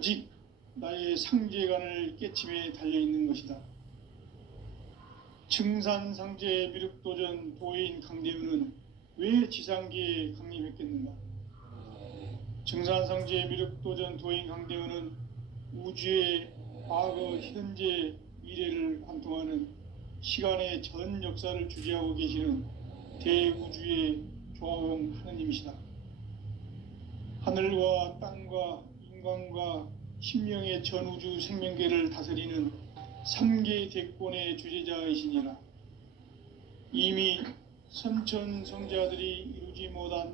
오직 나의 상제간을 깨침에 달려있는 것이다. 증산상제 미륵도전 도인 강대우는 왜 지상계에 강림했겠는가? 증산상제 미륵도전 도인 강대우는 우주의 과거, 현재, 미래를 관통하는 시간의 전 역사를 주재하고 계시는 대우주의 조화홍 하느님이시다. 하늘과 땅과 인간과 신명의 전우주 생명계를 다스리는 3개 대권의 주재자이시니라. 이미 선천성자들이 이루지 못한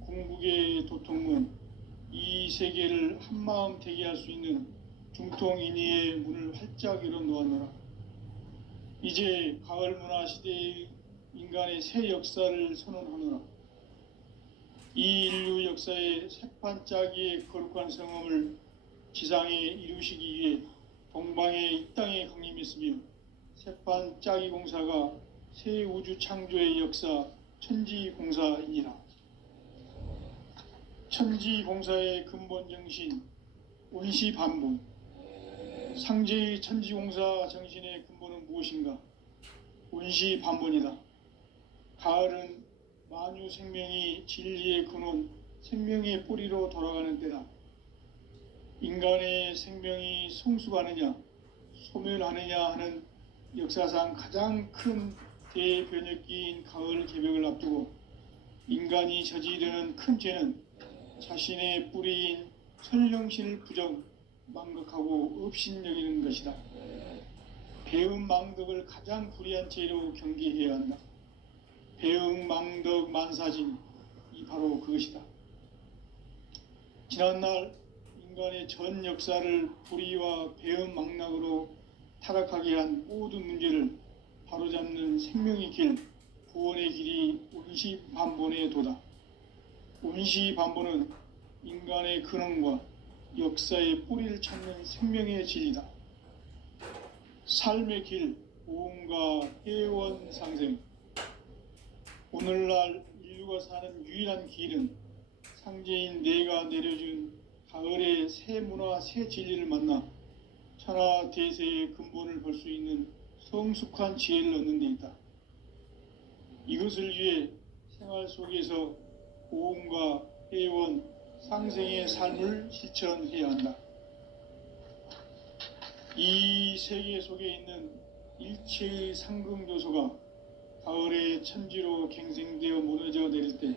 궁극의 도통은 이 세계를 한마음 되게 할 수 있는 중통인의의 문을 활짝 열어 놓았노라. 이제 가을 문화 시대의 인간의 새 역사를 선언하노라. 이 인류 역사의 새판짜기의 거룩한 성험을 지상에 이루시기 위해 동방의 이 땅에 강림했으며 새판짜기 공사가 새 우주 창조의 역사 천지공사이니라. 천지공사의 근본 정신 온시반본. 상제의 천지공사 정신의 근본은 무엇인가? 온시반본이다. 가을은 만유 생명이 진리의 근원, 생명의 뿌리로 돌아가는 때다. 인간의 생명이 성숙하느냐, 소멸하느냐 하는 역사상 가장 큰 대변혁기인 가을 개벽을 앞두고 인간이 저지르는 큰 죄는 자신의 뿌리인 설령신을 부정, 망극하고 업신여기는 것이다. 배음 망덕을 가장 불의한 죄로 경계해야 한다. 배음 망덕 만사진, 이 바로 그것이다. 지난날 인간의 전 역사를 불의와 배음 망락으로 타락하게 한 모든 문제를 바로잡는 생명의 길, 구원의 길이 온시반본의 도다. 온시반본은 인간의 근원과 역사의 뿌리를 찾는 생명의 진리다. 삶의 길, 오음과 회원 상생. 오늘날 인류가 사는 유일한 길은 상제인 내가 내려준 가을의 새 문화, 새 진리를 만나 천하 대세의 근본을 볼 수 있는 성숙한 지혜를 얻는 데 있다. 이것을 위해 생활 속에서 오음과 회원, 상생의 삶을 실천해야 한다. 이 세계 속에 있는 일체의 상승요소가 가을의 천지로 갱생되어 무너져 내릴 때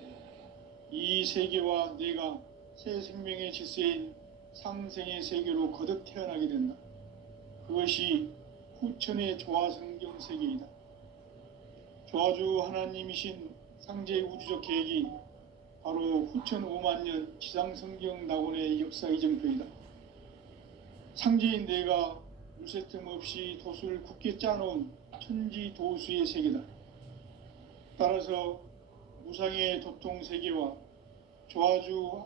이 세계와 내가 새 생명의 질서인 상생의 세계로 거듭 태어나게 된다. 그것이 후천의 조화성경 세계이다. 조화주 하나님이신 상제의 우주적 계획이 바로 후천 5만년 지상성경 낙원의 역사 이정표이다. 상제인 내가 물새틈 없이 도수를 굳게 짜놓은 천지도수의 세계다. 따라서 무상의 도통 세계와 조화주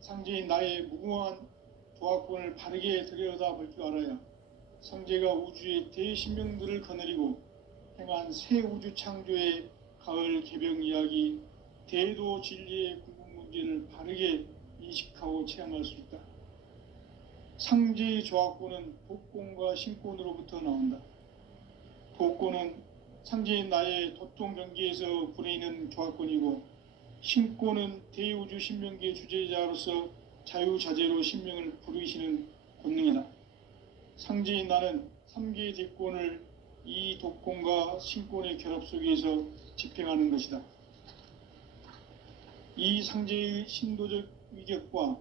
상제인 나의 무궁한 조화권을 바르게 들여다볼 줄 알아야 상제가 우주의 대신명들을 거느리고 행한 새 우주 창조의 가을 개벽 이야기, 대도 진리의 궁극 문제를 바르게 인식하고 체험할 수 있다. 상제의 조화권은 복권과 신권으로부터 나온다. 복권은 상제인 나의 도통 경계에서 부리는 조화권이고, 신권은 대우주 신명계 주제자로서 자유자재로 신명을 부르시는 권능이다. 상제인 나는 3개의 대권을 이 독권과 신권의 결합 속에서 집행하는 것이다. 이 상제의 신도적 위격과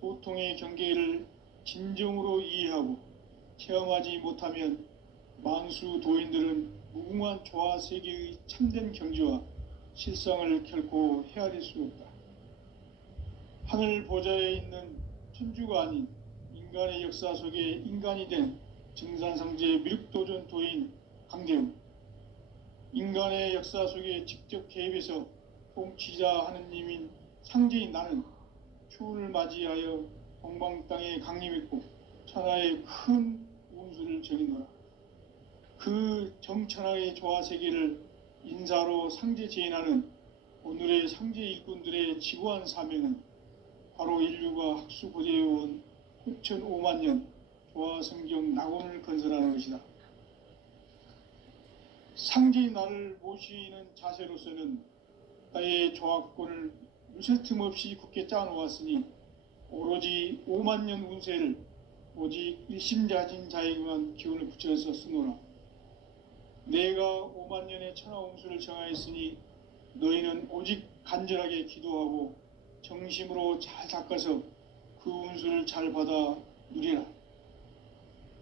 도통의 경계를 진정으로 이해하고 체험하지 못하면 만수 도인들은 무궁한 조화 세계의 참된 경지와 실상을 결코 헤아릴 수 없다. 하늘 보좌에 있는 천주가 아닌 인간의 역사 속에 인간이 된 증산상제 미륵도전 도인 강대우. 인간의 역사 속에 직접 개입해서 통치자 하느님인 상제인 나는 추운을 맞이하여 동방 땅에 강림했고 천하의 큰 운수를 정의노라. 그 정천하의 조화세계를 인사로 상제 재인하는 오늘의 상제 일꾼들의 지구한 사명은 바로 인류가 학수고대해온 후천 5만 년 조화성경 낙원을 건설하는 것이다. 상제의 나를 모시는 자세로서는 나의 조합권을 무쇠틈 없이 굳게 짜놓았으니 오로지 5만 년 운세를 오직 일심자진 자에게만 기운을 붙여서 쓰노라. 내가 5만 년의 천하운수를 정하였으니 너희는 오직 간절하게 기도하고 정심으로 잘 닦아서 그 운수를 잘 받아 누리라.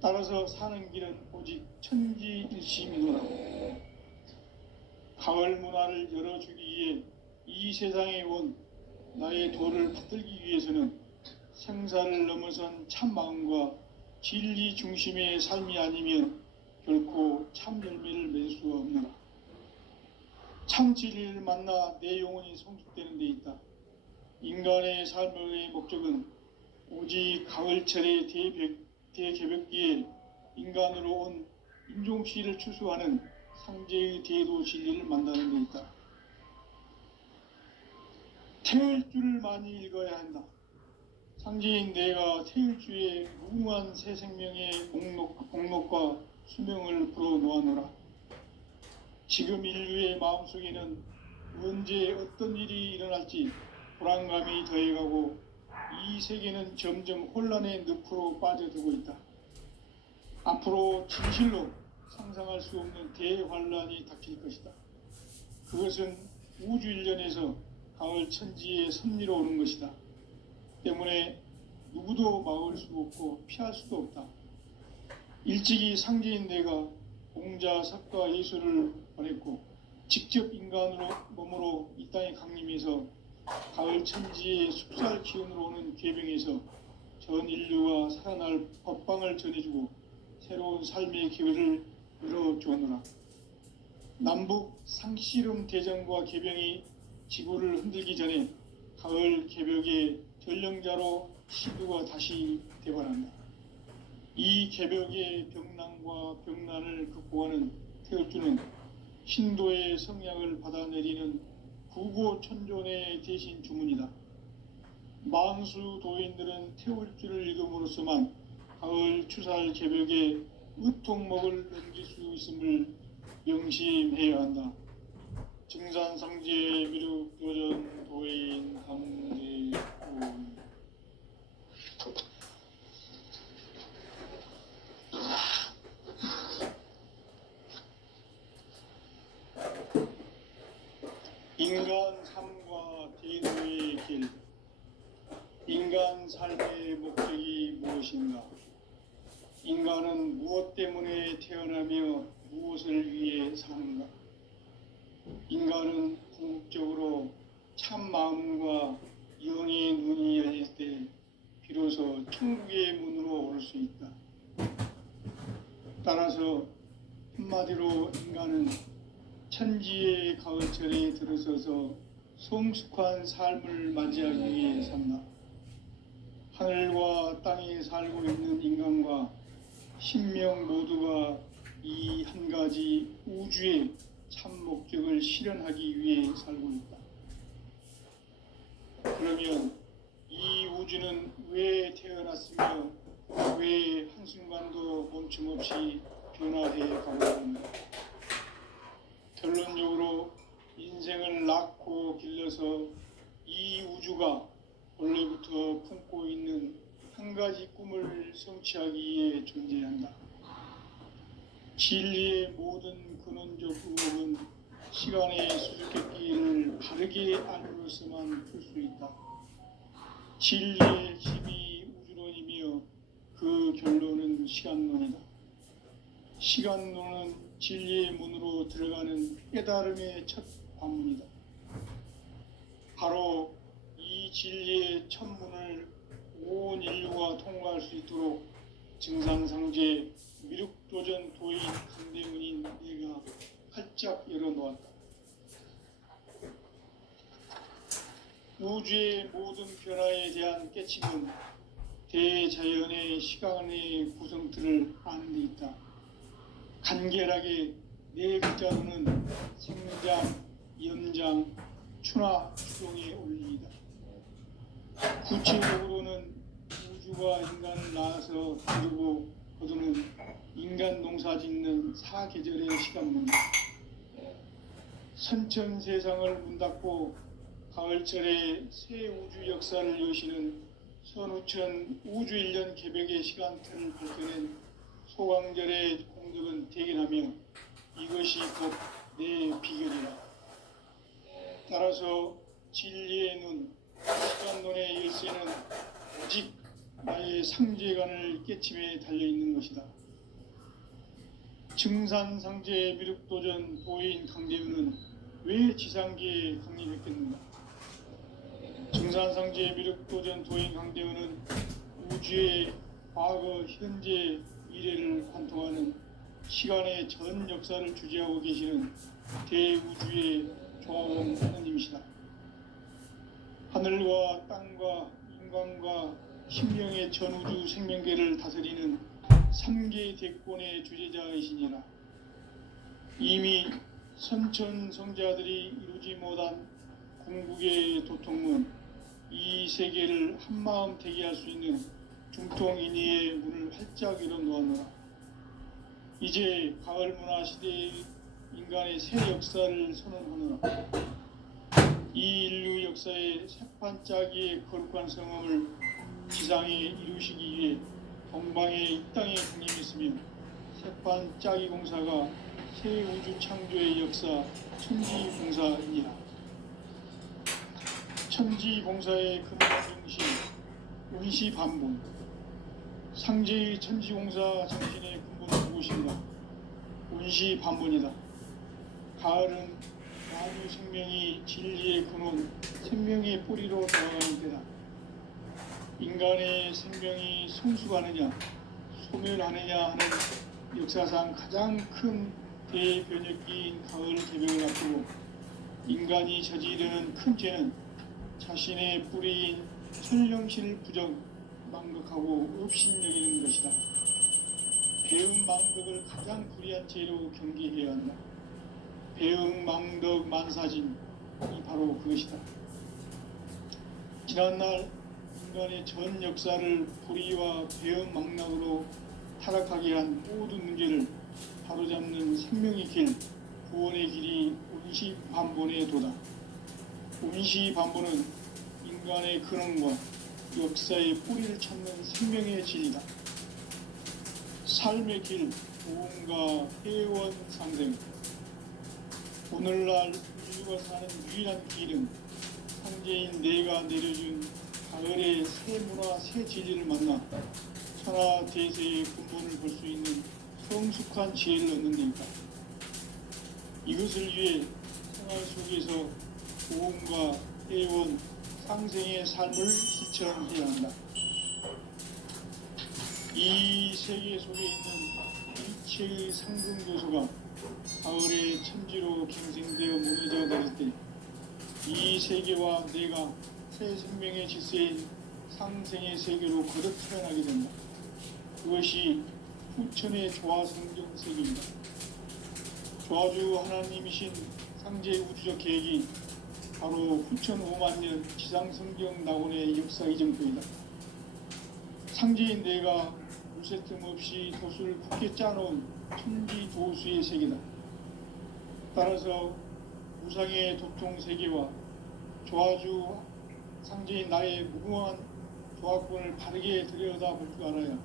따라서 사는 길은 오직 천지일심이노라. 가을 문화를 열어주기 위해 이 세상에 온 나의 도를 받들기 위해서는 생사를 넘어선 참 마음과 진리 중심의 삶이 아니면 결코 참 열매를 맺을 수가 없노라. 참 진리를 만나 내 영혼이 성숙되는 데 있다. 인간의 삶의 목적은 오직 가을철의 대개벽기에 인간으로 온 인종씨를 추수하는 상제의 대도 진리를 만나는 데 있다. 태일주를 많이 읽어야 한다. 상제인 내가 태일주의 무궁한 새 생명의 목록과 수명을 불어놓아노라. 지금 인류의 마음속에는 언제 어떤 일이 일어날지 불안감이 더해가고 이 세계는 점점 혼란의 늪으로 빠져들고 있다. 앞으로 진실로 상상할 수 없는 대환란이 닥칠 것이다. 그것은 우주 일련에서 가을 천지의 섭리로 오는 것이다. 때문에 누구도 막을 수 없고 피할 수도 없다. 일찍이 상제인 내가 공자, 석가, 예수를 보냈고 직접 인간으로 몸으로 이 땅에 강림해서 가을 천지의 숲살 기운으로 오는 계병에서 전 인류가 살아날 법방을 전해주고 새로운 삶의 기회를 열어주었노라. 남북 상씨름 대전과 계병이 지구를 흔들기 전에 가을 개벽의 전령자로 시두가 다시 대발한다. 이 개벽의 병난과 병난을 극복하는 태울주는 신도의 성약을 받아내리는 구고천존의 대신 주문이다. 만수 도인들은 태울주를 읽음으로써만 가을 추살 개벽의 의통목을 넘길 수 있음을 명심해야 한다. 증산상제 미륵도전 도인 함대군. 인간 삶과 대도의 길. 인간 삶의 목적이 무엇인가? 인간은 무엇 때문에 태어나며 무엇을 위해 사는가? 인간은 궁극적으로 참 마음과 영의 눈이 열릴 때 비로소 천국의 문으로 올 수 있다. 따라서 한마디로 인간은 천지의 가을철에 들어서서 성숙한 삶을 맞이하기 위해 산다. 하늘과 땅에 살고 있는 인간과 신명 모두가 이 한 가지 우주의 참 목적을 실현하기 위해 살고 있다. 그러면 이 우주는 왜 태어났으며 왜 한순간도 멈춤없이 변화해 가고 있는가? 결론적으로 인생을 낳고 길러서 이 우주가 원래부터 품고 있는 한 가지 꿈을 성취하기 위해 존재한다. 진리의 모든 근원적 의혹은 시간의 수수께끼를 바르게 알므로서만 풀 수 있다. 진리의 힘이 우주론이며 그 결론은 시간론이다. 시간론은 진리의 문으로 들어가는 깨달음의 첫 관문이다. 바로 이 진리의 첫 문을 온 인류가 통과할 수 있도록 증산상제 미륵도전 도인 강대문인 내가 활짝 열어놓았다. 우주의 모든 변화에 대한 깨침은 대자연의 시간의 구성틀을 아는 데 있다. 간결하게 네 글자로는 생장, 염장, 추나 추동의 원리이다. 구체적으로는 우주 우주가 인간을 낳아서 기르고 거두는 인간 농사 짓는 사계절의 시간입니다. 선천 세상을 문 닫고 가을철에 새 우주 역사를 여시는 선우천 우주일년 개벽의 시간틀을 밝혀낸 소강절의 공덕은 대견하며 이것이 곧 내 비결이라. 따라서 진리의 눈, 시간론의 열쇠는 오직 나의 상제관을 깨침에 달려있는 것이다. 증산상제 미륵도전 도인 강대우는 왜 지상계에 강림했겠는가? 증산상제 미륵도전 도인 강대우는 우주의 과거, 현재, 미래를 관통하는 시간의 전 역사를 주재하고 계시는 대우주의 조화원 하느님이시다. 하늘과 땅과 인간과 신명의 전우주 생명계를 다스리는 3계 대권의 주재자이시니라. 이미 선천성자들이 이루지 못한 궁극의 도통문, 이 세계를 한마음 대기할 수 있는 중통인의의 문을 활짝 열어놓았노라. 이제 가을 문화 시대의 인간의 새 역사를 선언하노라. 이 인류 역사의 새판짜기의 거룩한 성함을 지상에 이루시기 위해 동방의 이 땅에 군림했으며 새판짜기 공사가 새 우주 창조의 역사 천지봉사이니라. 천지봉사의 근본정신 운시반본, 상제의 천지공사 정신의 근본은 무엇인가? 운시반본이다. 가을은 만유 생명이 진리의 근원, 생명의 뿌리로 돌아가는 때다. 인간의 생명이 성숙하느냐, 소멸하느냐 하는 역사상 가장 큰 대변혁기인 가을 개벽을 앞두고 인간이 저지르는 큰 죄는 자신의 뿌리인 천령신을 부정, 망덕하고 업신여기는 것이다. 배음 망덕을 가장 불의한 죄로 경계해야 한다. 배음 망덕 만사진이 바로 그것이다. 지난날 인간의 전 역사를 불의와 배음 망락으로 타락하게 한 모든 문제를 바로잡는 생명의 길, 구원의 길이 운시반본의 도다. 운시반본은 인간의 근원과 역사의 뿌리를 찾는 생명의 진리다. 삶의 길, 도움과 회원 상생. 오늘날 인류가 사는 유일한 길은 상제인 내가 내려준 가을의 새 문화, 새 진리를 만나 천하 대세의 근본을 볼 수 있는 성숙한 지혜를 얻는 데이다. 이것을 위해 생활 속에서 도움과 회원, 상생의 삶을 실천해야 한다. 이 세계 속에 있는 일체의 상승 요소가 가을의 천지로 갱생되어 무너져 내릴 때 이 세계와 내가 새 생명의 질서인 상생의 세계로 거듭 태어나게 된다. 그것이 후천의 조화성경 세계입니다. 조화주 하나님이신 상제 우주적 계획이 바로 후천 5만 년 지상성경 낙원의 역사 이정표이다. 상제인 내가 무쇠 틈 없이 도수를 굳게 짜놓은 천지 도수의 세계다. 따라서 무상의 도통 세계와 조화주 상제인 나의 무궁한 조화권을 바르게 들여다볼 줄 알아야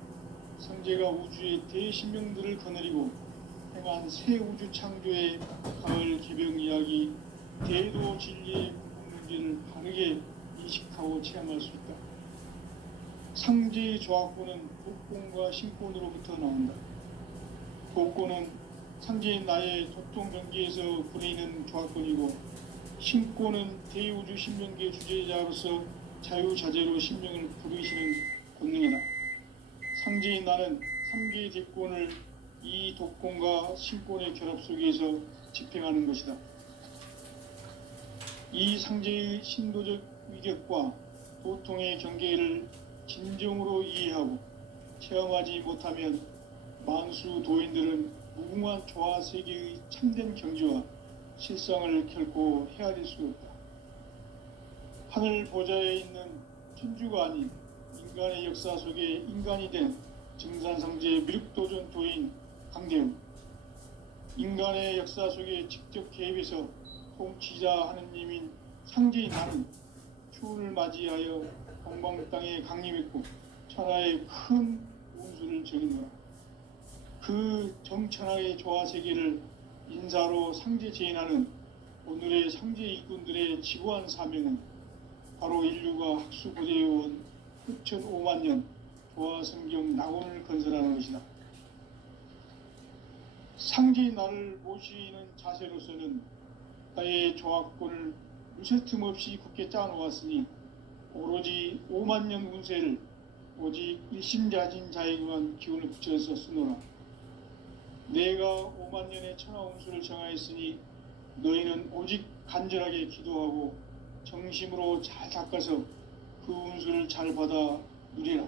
상제가 우주의 대신명들을 거느리고 행한 새 우주 창조의 가을 개벽 이야기, 대도 진리의 근본 문제를 바르게 인식하고 체험할 수 있다. 상제의 조화권은 도권과 신권으로부터 나온다. 도권은 상제인 나의 도통 경계에서 부리는 조화권이고, 신권은 대우주 신명계 주제자로서 자유자재로 신명을 부르시는 권능이다. 상제인 나는 3개의 대권을 이 도권과 신권의 결합 속에서 집행하는 것이다. 이 상제의 신도적 위격과 도통의 경계를 진정으로 이해하고 체험하지 못하면 만수 도인들은 무궁한 조화 세계의 참된 경지와 실상을 결코 헤아릴 수 없다. 하늘 보좌에 있는 천주가 아닌 인간의 역사 속에 인간이 된 증산상제 미륵도전 도인 강대웅, 인간의 역사 속에 직접 개입해서 통치자 하느님인 상제인 나는 추운을 맞이하여 동방 땅에 강림했고 천하의 큰 운수를 정했노라. 그 정천하의 조화세계를 인사로 상제 제인하는 오늘의 상제 일꾼들의 지고한 사명은 바로 인류가 학수고대해온 흑천 5만 년 조화성경 낙원을 건설하는 것이다. 상제인 나를 모시는 자세로서는 나의 조합권을 무쇠틈 없이 굳게 짜놓았으니 오로지 5만 년 운세를 오직 일심자진 자에게만 기운을 붙여서 쓰노라. 내가 5만 년의 천하 운수를 정하였으니 너희는 오직 간절하게 기도하고 정심으로 잘 닦아서 그 운수를 잘 받아 누리라.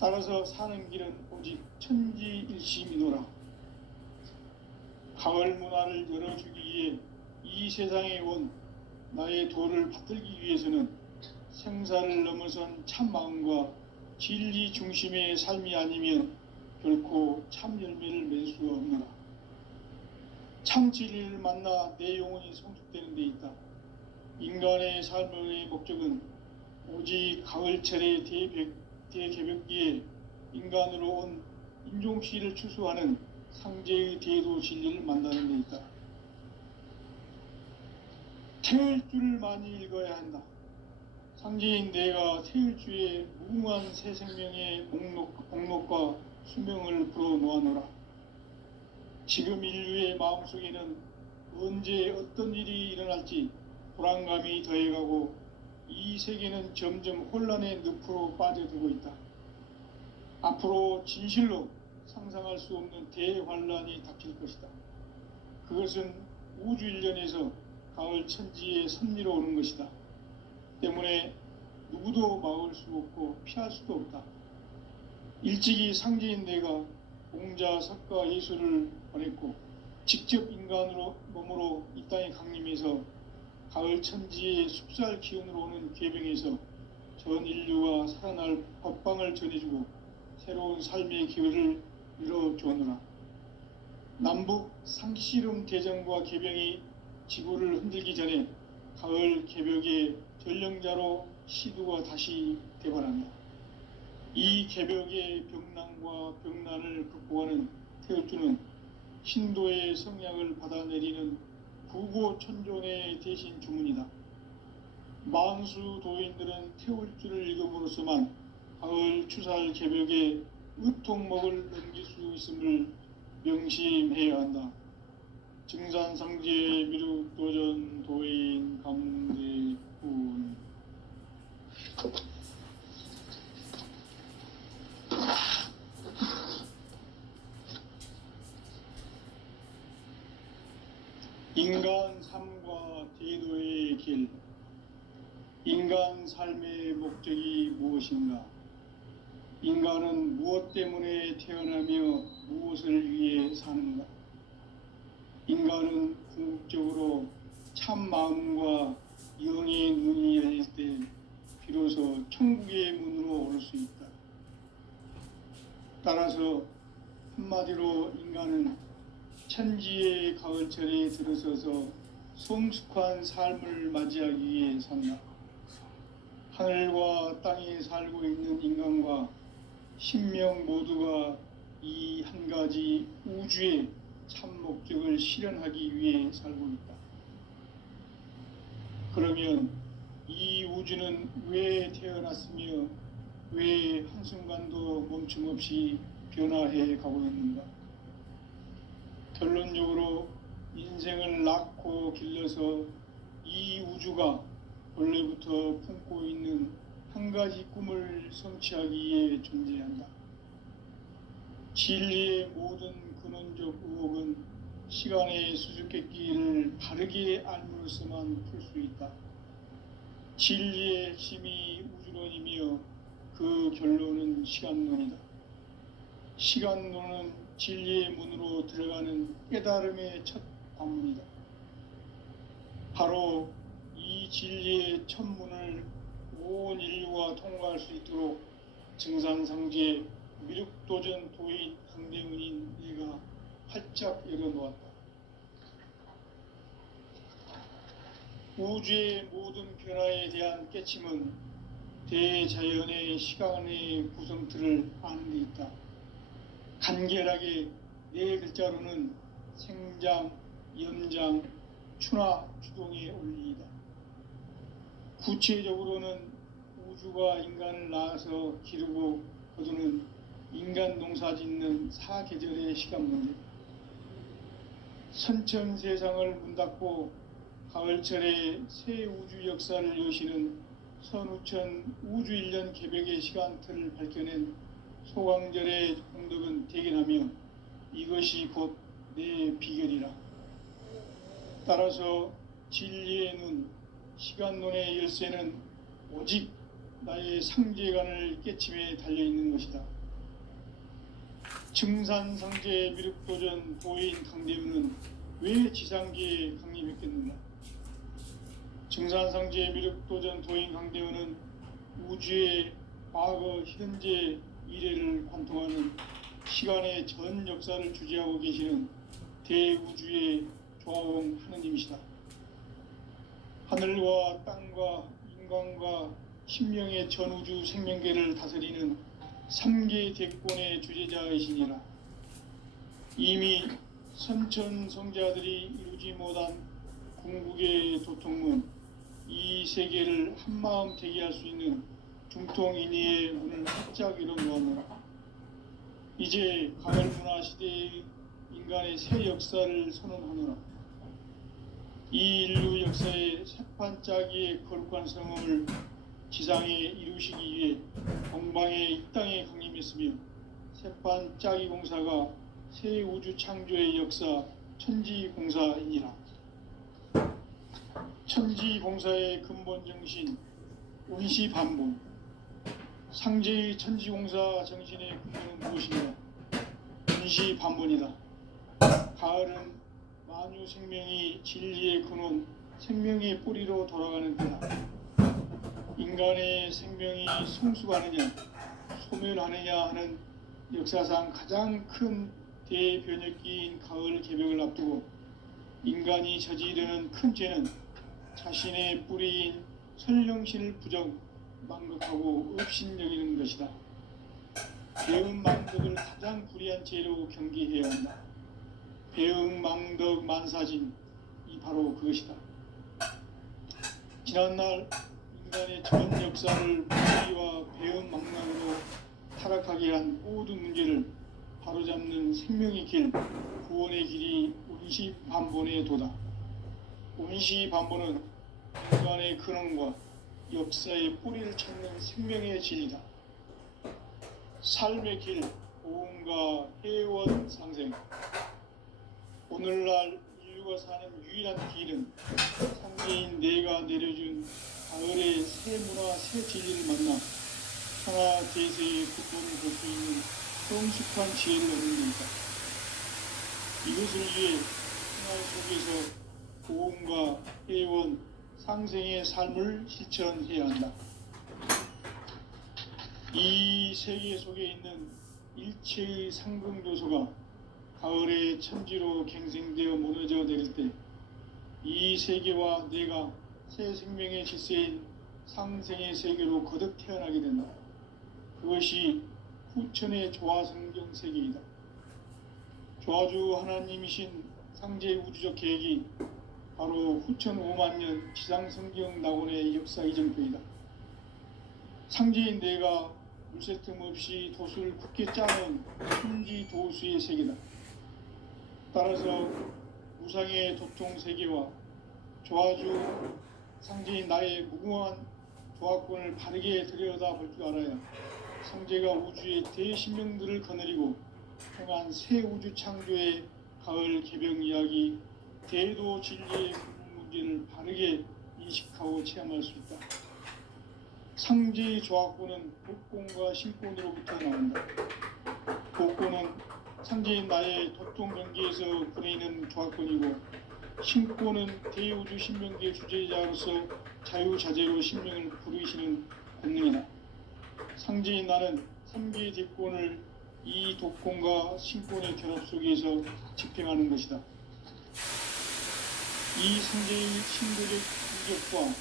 따라서 사는 길은 오직 천지일심이노라. 가을 문화를 열어주기 위해 이 세상에 온 나의 도를 받들기 위해서는 생사를 넘어선 참 마음과 진리 중심의 삶이 아니면 결코 참 열매를 맺을 수가 없노라. 참 진리를 만나 내 영혼이 성숙되는 데 있다. 인간의 삶의 목적은 오직 가을철의 대개벽기에 인간으로 온 인종시를 추수하는 상제의 대도 진리를 만나는 데 있다. 태을주를 많이 읽어야 한다. 상제인 내가 태을주의 무궁한 새 생명의 목록과 수명을 불어놓아노라. 지금 인류의 마음속에는 언제 어떤 일이 일어날지 불안감이 더해가고 이 세계는 점점 혼란의 늪으로 빠져들고 있다. 앞으로 진실로 상상할 수 없는 대환란이 닥칠 것이다. 그것은 우주 일련에서 가을 천지의 섭리로 오는 것이다. 때문에 누구도 막을 수 없고 피할 수도 없다. 일찍이 상제인 내가 공자, 석가, 예수를 보냈고 직접 인간으로 몸으로 이 땅에 강림해서 가을 천지의 숲살 기운으로 오는 궤병에서 전 인류가 살아날 법방을 전해주고 새로운 삶의 기회를 열어주었노라. 남북 상씨름 대전과 개병이 지구를 흔들기 전에 가을 개벽의 전령자로 시두가 다시 대발한다. 이 개벽의 병난과 병난을 극복하는 태을주는 신도의 성량을 받아내리는 부고천존의 대신 주문이다. 만수 도인들은 태울주를 읽음으로써만 가을 추살 개벽의 의통목을 넘길 수 있음을 명심해야 한다. 증산상제 미륵도전 도인 강대훈. 인간 삶과 대도의 길. 인간 삶의 목적이 무엇인가? 인간은 무엇 때문에 태어나며 무엇을 위해 사는가? 인간은 궁극적으로 참 마음과 영의 눈이 열릴 때 비로소 천국의 문으로 오를 수 있다. 따라서 한마디로 인간은 천지의 가을철에 들어서서 성숙한 삶을 맞이하기 위해 산다. 하늘과 땅에 살고 있는 인간과 신명 모두가 이 한 가지 우주의 참 목적을 실현하기 위해 살고 있다. 그러면 이 우주는 왜 태어났으며 왜 한순간도 멈춤 없이 변화해 가고 있는가? 결론적으로 인생을 낳고 길러서 이 우주가 원래부터 품고 있는 한 가지 꿈을 성취하기 위해 존재한다. 진리의 모든 근원적 의혹은 시간의 수수께끼를 바르게 알므로서만 풀 수 있다. 진리의 핵심이 우주론이며 그 결론은 시간론이다. 시간론은 진리의 문으로 들어가는 깨달음의 첫 관문이다. 바로 이 진리의 첫 문을 온 인류가 통과할 수 있도록 증산상제 미륵도전 도인 강대문인 네가 활짝 열어놓았다. 우주의 모든 변화에 대한 깨침은 대자연의 시간의 구성틀을 아는 데 있다. 간결하게 네 글자로는 생장, 연장, 추나 추동의 원리이다. 구체적으로는 우주가 인간을 낳아서 기르고 거두는 인간 농사 짓는 사계절의 시간 문제. 선천 세상을 문 닫고 가을철에 새 우주 역사를 여시는 선우천 우주 1년 개벽의 시간틀을 밝혀낸 소강절의 공덕은 대견하며 이것이 곧 내 비결이라. 따라서 진리의 눈, 시간론의 열쇠는 오직 나의 상제관을 깨침에 달려있는 것이다. 증산상제 미륵도전 도인 강대문은 왜 지상계에 강림했겠는가? 증산상제 미륵도전 도인 강대문은 우주의 과거, 현재, 미래를 관통하는 시간의 전 역사를 주재하고 계시는 대우주의 조화원 하느님이시다. 하늘과 땅과 인간과 신명의 전우주 생명계를 다스리는 3계 대권의 주재자이시니라. 이미 선천성자들이 이루지 못한 궁극의 도통문, 이 세계를 한마음 되게 할 수 있는 중통인의의 문을 활짝 열어놓았노라. 이제 가을문화 시대의 인간의 새 역사를 선언하노라. 이 인류 역사의 새판짜기의 거룩한 성음을 지상에 이루시기 위해 동방의 이 땅에 강림했으며 새판짜기 공사가 새 우주 창조의 역사 천지공사이니라. 천지공사의 근본 정신 운시반본, 상제의 천지공사 정신의 근본은 무엇이냐? 운시반본이다. 가을은 만유 생명이 진리의 근원, 생명의 뿌리로 돌아가는 때다. 인간의 생명이 성숙하느냐, 소멸하느냐 하는 역사상 가장 큰 대변혁기인 가을 개벽을 앞두고 인간이 저지르는 큰 죄는 자신의 뿌리인 설령신을 부정, 망극하고 업신여기는 것이다. 배음 망덕을 가장 불의한 죄로 경계해야 한다. 배음 망덕 만사진, 이 바로 그것이다. 지난날 인간의 전 역사를 불의와 배음 망락으로 타락하게 한 모든 문제를 바로잡는 생명의 길, 구원의 길이 운시반본의 도다. 운시반본은 인간의 근원과 역사의 뿌리를 찾는 생명의 진리다. 삶의 길, 고음과 해원 상생. 오늘날 인류가 사는 유일한 길은 상제인 내가 내려준 가을의 새 문화, 새 진리를 만나 천하 대세의 근본을 볼 수 있는 성숙한 지혜를 얻는 것이다. 이것을 위해 생활 속에서 고음과 해원, 상생의 삶을 실천해야 한다. 이 세계 속에 있는 일체의 상승조소가 가을의 천지로 갱생되어 무너져 내릴 때 이 세계와 내가 새 생명의 질서인 상생의 세계로 거듭 태어나게 된다. 그것이 후천의 조화성경 세계이다. 조화주 하나님이신 상제 우주적 계획이 바로 후천 5만년 지상성경 낙원의 역사 이정표이다. 상제인 내가 물새 틈 없이 도수를 굳게 짜는 천지 도수의 세계다. 따라서 무상의 도통 세계와 조화주 상제인 나의 무궁한 조화권을 바르게 들여다볼 줄 알아야 상제가 우주의 대신명들을 거느리고 행한 새 우주 창조의 가을 개벽 이야기, 대도 진리의 문제를 바르게 인식하고 체험할 수 있다. 상제의 조화권은 복권과 신권으로부터 나온다. 복권은 상제인 나의 도통 경계에서 부리는 조화권이고 신고는 대우주 신명기의 주제자로서 자유자재로 신명을 부르시는 권능이다. 상제인 나는 3개의 대권을 이 독권과 신권의 결합 속에서 집행하는 것이다. 이 상제의 신도적 인격과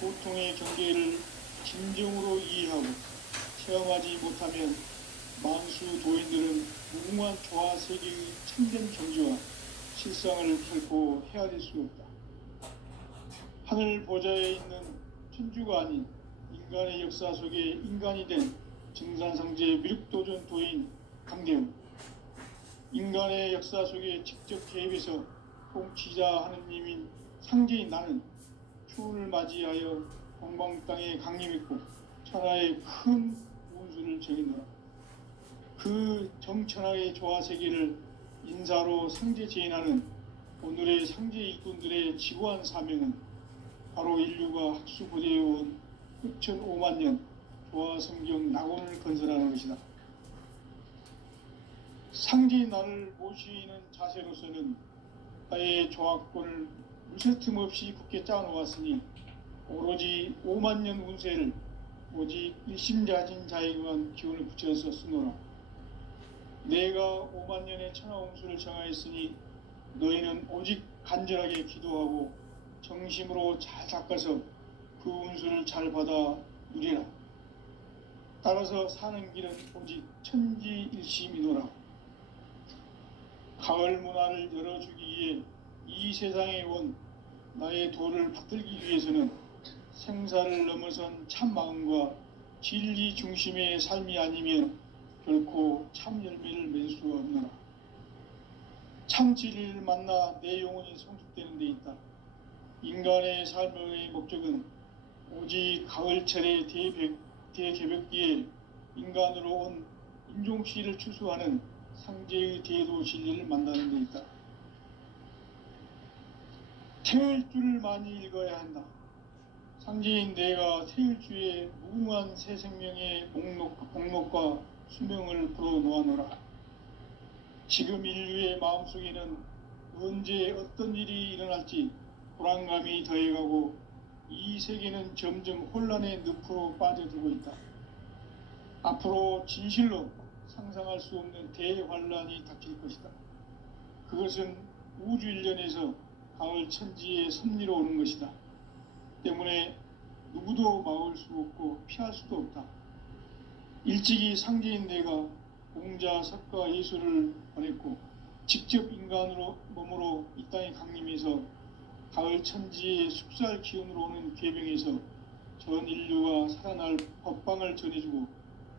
고통의 경계를 진정으로 이해하고 체험하지 못하면 만수 도인들은 무궁한 조화 세계의 참된 경지와 실상을 결코 헤아릴 수 없다. 하늘 보좌에 있는 천주가 아닌 인간의 역사 속에 인간이 된 증산상제 미륵도전 도인 강대훈, 인간의 역사 속에 직접 개입해서 통치자 하느님인 상제인 나는 추운을 맞이하여 동방 땅에 강림했고 천하의 큰 운수를 정했노라. 그 정천하의 조화세계를 인사로 상제 제인하는 오늘의 상제 일꾼들의 지구한 사명은 바로 인류가 학수고대해온 흑천 5만 년 조화성경 낙원을 건설하는 것이다. 상제인 나를 모시는 자세로서는 나의 조화권을 무쇠틈 없이 굳게 짜놓았으니 오로지 5만 년 운세를 오직 일심자진 자에게만 기운을 붙여서 쓰노라. 내가 5만 년의 천하운수를 정하였으니 너희는 오직 간절하게 기도하고 정심으로 잘 닦아서 그 운수를 잘 받아 누리라. 따라서 사는 길은 오직 천지일심이노라. 가을 문화를 열어주기 위해 이 세상에 온 나의 도를 받들기 위해서는 생사를 넘어선 참 마음과 진리 중심의 삶이 아니면 결코 참 열매를 맺을 수가 없노라. 참 진리를 만나 내 영혼이 성숙되는 데 있다. 인간의 삶의 목적은 오직 가을철의 대개벽기에 인간으로 온 인종시를 추수하는 상제의 대도 진리를 만나는 데 있다. 태일주를 많이 읽어야 한다. 상제인 내가 태일주의 무궁한 새 생명의 목록과 수명을 풀어놓아노라. 지금 인류의 마음속에는 언제 어떤 일이 일어날지 불안감이 더해가고 이 세계는 점점 혼란의 늪으로 빠져들고 있다. 앞으로 진실로 상상할 수 없는 대환란이 닥칠 것이다. 그것은 우주 일련에서 가을 천지의 섭리로 오는 것이다. 때문에 누구도 막을 수 없고 피할 수도 없다. 일찍이 상제인 내가 공자, 석가, 예수를 보냈고 직접 인간으로 몸으로 이 땅에 강림해서 가을 천지의 숙살 기운으로 오는 괴병에서 전 인류가 살아날 법방을 전해주고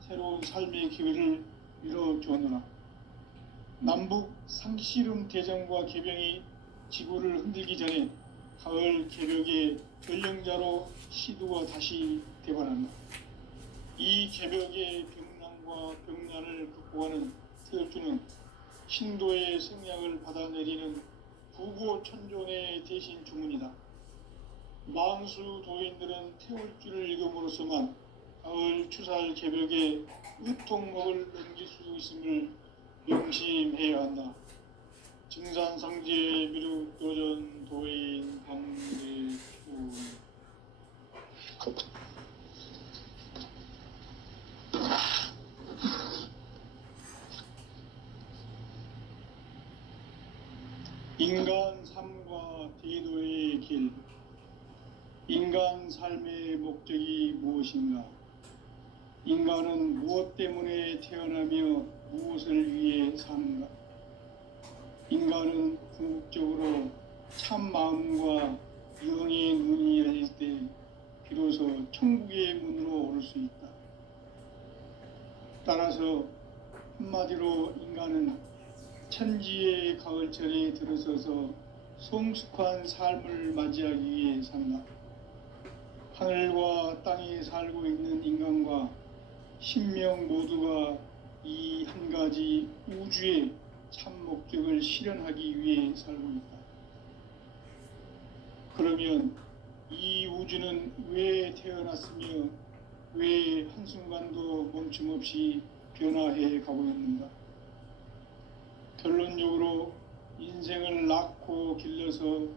새로운 삶의 기회를 이뤄주었노라. 남북 상씨름 대전과 개병이 지구를 흔들기 전에 가을 개벽의 전령자로 시두가 다시 되관한다. 이 개벽의 병난과 병난을 극복하는 태일주는 신도의 성량을 받아내리는 부고천존의 대신 주문이다. 만수 도인들은 태울주를 읽음으로써만 가을 추살 개벽의 의통목을 넘길 수 있음을 명심해야 한다. 증산상제 미륵도전 도인 강대훈. 인간 삶과 대도의 길. 인간 삶의 목적이 무엇인가? 인간은 무엇 때문에 태어나며 무엇을 위해 사는가? 인간은 궁극적으로 참 마음과 영의 눈이 열릴 때 비로소 천국의 문으로 오를 수 있다. 따라서 한마디로 인간은 천지의 가을철에 들어서서 성숙한 삶을 맞이하기 위해 산다. 하늘과 땅에 살고 있는 인간과 신명 모두가 이 한 가지 우주의 참 목적을 실현하기 위해 살고 있다. 그러면 이 우주는 왜 태어났으며 왜 한순간도 멈춤없이 변화해 가고 있는가? 결론적으로 인생을 낳고 길러서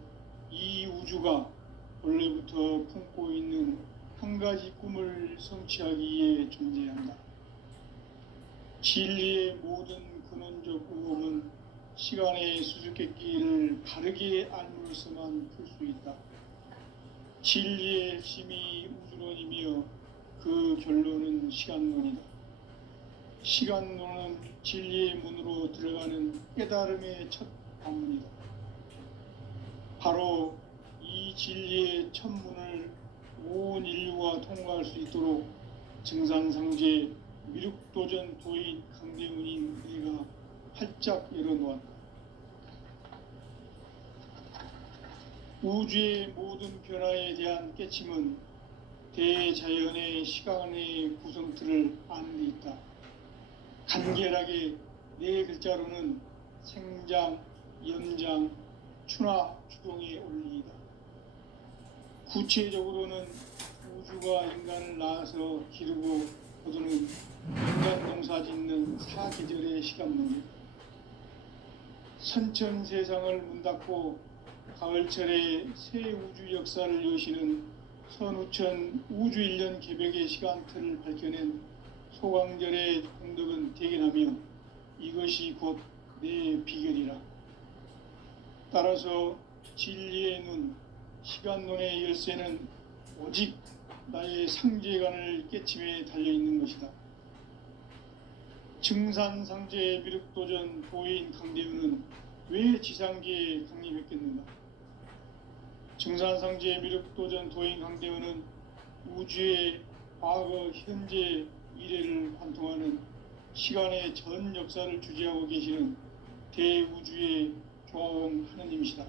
이 우주가 원래부터 품고 있는 한 가지 꿈을 성취하기 위해 존재한다. 진리의 모든 근원적 의혹은 시간의 수수께끼를 바르게 알므로서만 풀 수 있다. 진리의 핵심이 우주론이며 그 결론은 시간론이다. 시간론은 진리의 문으로 들어가는 깨달음의 첫 방문이다. 바로 이 진리의 첫 문을 온 인류가 통과할 수 있도록 증산상제 미륵도전 도인 강대문인 내가 활짝 열어놓았다. 우주의 모든 변화에 대한 깨침은 대자연의 시간의 구성틀을 아는 데 있다. 간결하게 네 글자로는 생장, 연장, 추나 추동의 원리이다. 구체적으로는 우주가 인간을 낳아서 기르고 거두는 인간 농사 짓는 사계절의 시간문제, 선천세상을 문닫고 가을철에 새 우주 역사를 여시는 선우천 우주일년 개벽의 시간틀을 밝혀낸 소강절의 공덕은 대견하며 이것이 곧 내 비결이라. 따라서 진리의 눈, 시간론의 열쇠는 오직 나의 상제관을 깨침에 달려있는 것이다. 증산상제 미륵도전 도인 강대우는 왜 지상계에 강림했겠는가? 증산상제 미륵도전 도인 강대우는 우주의 과거, 현재, 미래를 관통하는 시간의 전 역사를 주재하고 계시는 대우주의 조화원 하느님이시다.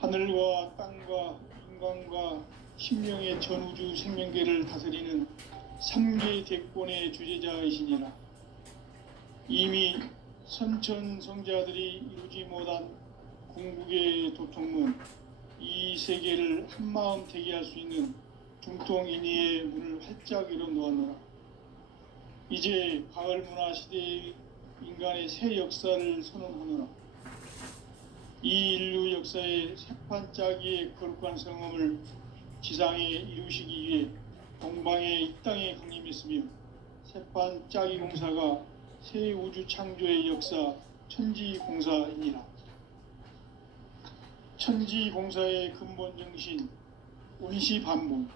하늘과 땅과 인간과 신명의 전우주 생명계를 다스리는 3개 대권의 주재자이시니라. 이미 선천성자들이 이루지 못한 궁극의 도통문, 이 세계를 한마음 되게 할 수 있는 중통인의의 문을 활짝 열어놓았노라. 이제 가을 문화 시대의 인간의 새 역사를 선언하노라. 이 인류 역사의 새판짜기의 거룩한 성험을 지상에 이루시기 위해 동방의 이 땅에 강림했으며 새판짜기 공사가 새 우주 창조의 역사 천지공사이니라. 천지공사의 근본 정신 운시반본,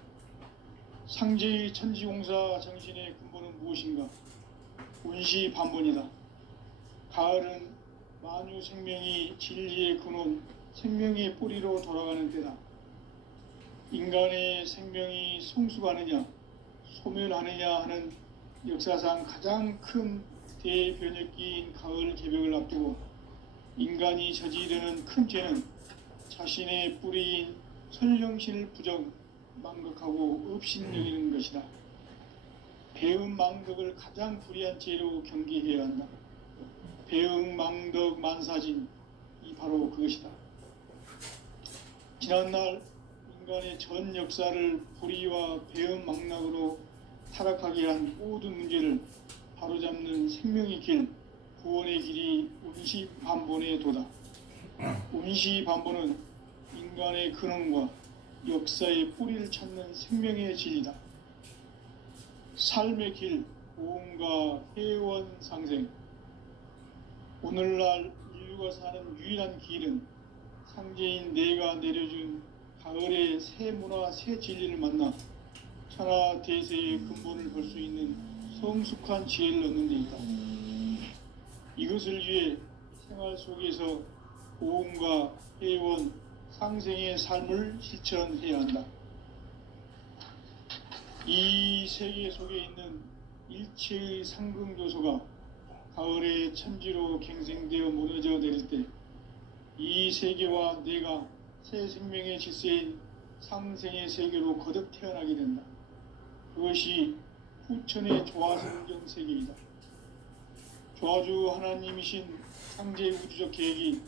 상제의 천지공사 정신의 근본은 무엇인가? 운시반본이다. 가을은 만유 생명이 진리의 근원, 생명의 뿌리로 돌아가는 때다. 인간의 생명이 성숙하느냐, 소멸하느냐 하는 역사상 가장 큰 대변혁기인 가을 개벽을 앞두고 인간이 저지르는 큰 죄는 자신의 뿌리인 설령신을 부정, 망극하고 업신여기는 것이다. 배음 망덕을 가장 불의한 죄로 경계해야 한다. 배음 망덕 만사진, 이 바로 그것이다. 지난날 인간의 전 역사를 불의와 배음 망락으로 타락하게 한 모든 문제를 바로잡는 생명의 길, 구원의 길이 운시반본의 도다. 운시반본은 인간의 근원과 역사의 뿌리를 찾는 생명의 진리다. 삶의 길, 고음과 회원 상생. 오늘날 인류가 사는 유일한 길은 상제인 내가 내려준 가을의 새 문화, 새 진리를 만나 천하 대세의 근본을 볼 수 있는 성숙한 지혜를 얻는 데 있다. 이것을 위해 생활 속에서 고음과 회원, 상생의 삶을 실천해야 한다. 이 세계 속에 있는 일체의 상승조소가 가을의 천지로 갱생되어 무너져 내릴 때 이 세계와 내가 새 생명의 질서인 상생의 세계로 거듭 태어나게 된다. 그것이 후천의 조화성경 세계이다. 조화주 하나님이신 상제 우주적 계획이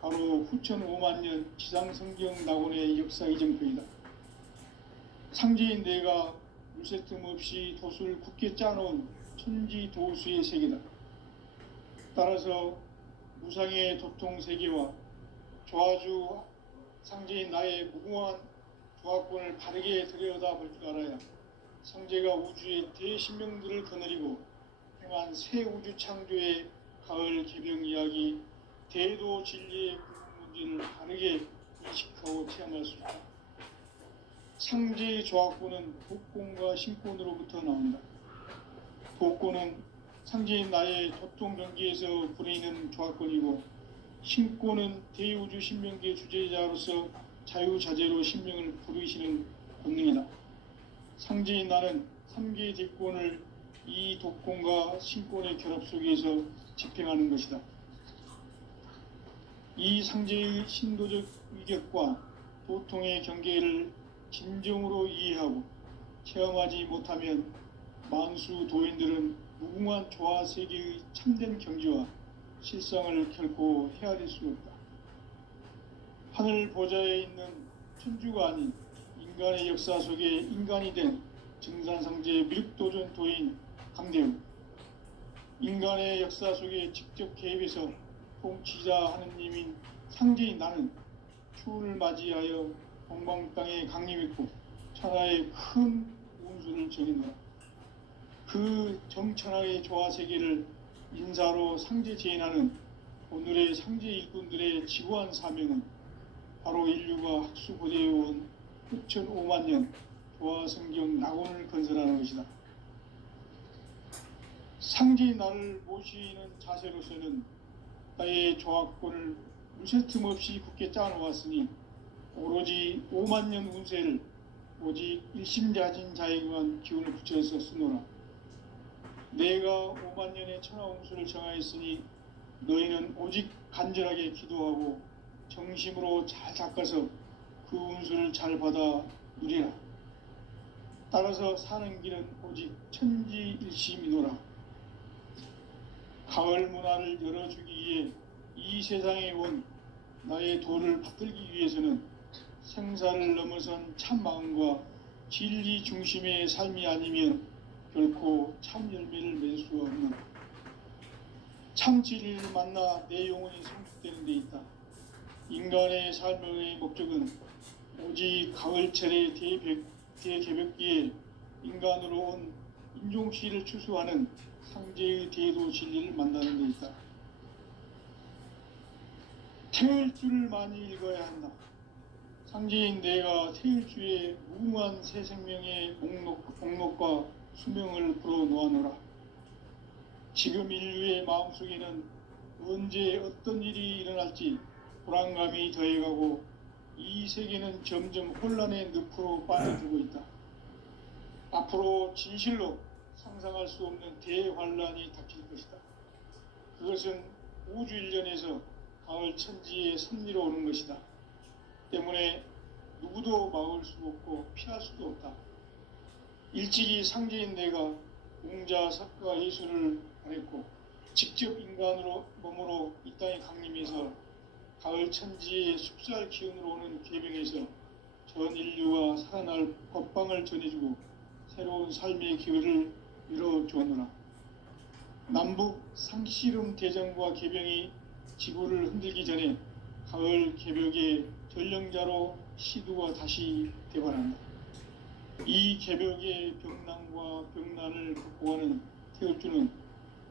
바로 후천 5만년 지상성경 낙원의 역사 이정표이다. 상제인 내가 물새 틈 없이 도수를 굳게 짜놓은 천지도수의 세계다. 따라서 무상의 도통 세계와 조화주 상제인 나의 무궁한 조합권을 바르게 들여다볼 줄 알아야 성제가 우주의 대신명들을 거느리고 행한 새 우주 창조의 가을 개병 이야기, 대도 진리의 문제를 바르게 인식하고 체험할 수 있다. 상제의 조합권은 독권과 신권으로부터 나온다. 독권은 상제인 나의 도통 경계에서 부리는 조합권이고, 신권은 대우주 신명기의 주제자로서 자유자재로 신명을 부르시는 본능이다. 상제인 나는 3개의 대권을 이 독권과 신권의 결합 속에서 집행하는 것이다. 이 상제의 신도적 위격과 도통의 경계를 진정으로 이해하고 체험하지 못하면 만수 도인들은 무궁한 조화 세계의 참된 경지와 실상을 결코 헤아릴 수 없다. 하늘 보좌에 있는 천주가 아닌 인간의 역사 속에 인간이 된 증산상제 미륵도전 도인 강대우, 인간의 역사 속에 직접 개입해서 통치자 하느님인 상제인 나는 추운을 맞이하여 동방 땅에 강림했고 천하의 큰 운수를 정했노라. 그 정천하의 조화 세계를 인사로 상제 제인하는 오늘의 상제 일꾼들의 지구한 사명은 바로 인류가 학수고대해온 6,500만 년 조화 성경 낙원을 건설하는 것이다. 상제인 나를 모시는 자세로서는 나의 조합권을 무쇠틈 없이 굳게 짜놓았으니 오로지 5만 년 운세를 오직 일심자진 자에게만 기운을 붙여서 쓰노라. 내가 5만 년의 천하운수를 정하였으니 너희는 오직 간절하게 기도하고 정심으로 잘 닦아서 그 운수를 잘 받아 누리라. 따라서 사는 길은 오직 천지일심이노라. 가을 문화를 열어주기 위해 이 세상에 온 나의 도를 받들기 위해서는 생사를 넘어선 참마음과 진리 중심의 삶이 아니면 결코 참 열매를 맺을 수 없는, 참 진리를 만나 내 영혼이 성숙되는 데 있다. 인간의 삶의 목적은 오직 가을철의 대개벽기에 인간으로 온 인종시를 추수하는 상제의 대도 진리를 만나는 데 있다. 태을 줄을 많이 읽어야 한다. 상제인 내가 태을 주의 무궁한 새 생명의 목록과 수명을 불어놓아노라. 지금 인류의 마음속에는 언제 어떤 일이 일어날지 불안감이 더해가고 이 세계는 점점 혼란의 늪으로 빠져들고 있다. 앞으로 진실로 상상할 수 없는 대환란이 닥칠 것이다. 그것은 우주 일련에서 가을 천지의 섭리로 오는 것이다. 때문에 누구도 막을 수 없고 피할 수도 없다. 일찍이 상제인 내가 공자, 석가, 예수를 보냈고 직접 인간으로 몸으로 이 땅에 강림해서 가을 천지의 숲살 기운으로 오는 계명에서 전 인류가 살아날 법방을 전해주고 새로운 삶의 기회를 이뤄주었노라. 남북 상씨름 대전과 개병이 지구를 흔들기 전에 가을 개벽의 전령자로 시두가 다시 대발한다. 이 개벽의 병난과 병난을 극복하는 태울주는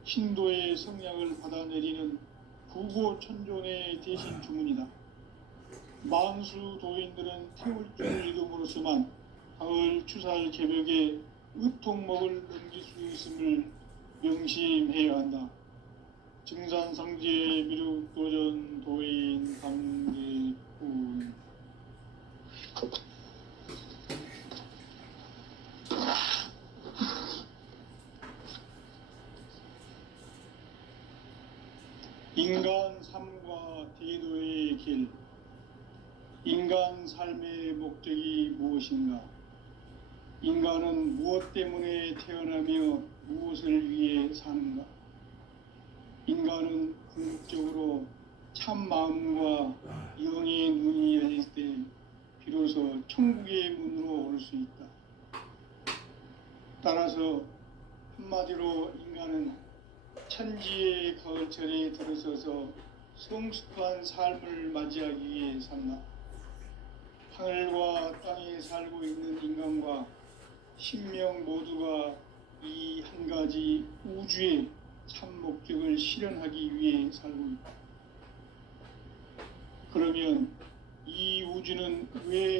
신도의 성량을 받아내리는 부고천존의 대신 주문이다. 만수 도인들은 태울주를 읽음으로써만 가을 추살 개벽의 의통목을 넘길 수 있음을 명심해야 한다. 증산상제 미륵도전 도인 강대훈. 인간 삶과 대도의 길. 인간 삶의 목적이 무엇인가? 인간은 무엇 때문에 태어나며 무엇을 위해 사는가? 인간은 궁극적으로 참 마음과 영의 눈이 열릴 때 비로소 천국의 문으로 올 수 있다. 따라서 한마디로 인간은 천지의 가을철에 들어서서 성숙한 삶을 맞이하기 위해 산다. 하늘과 땅에 살고 있는 인간과 신명 모두가 이 한 가지 우주의 참 목적을 실현하기 위해 살고 있다. 그러면 이 우주는 왜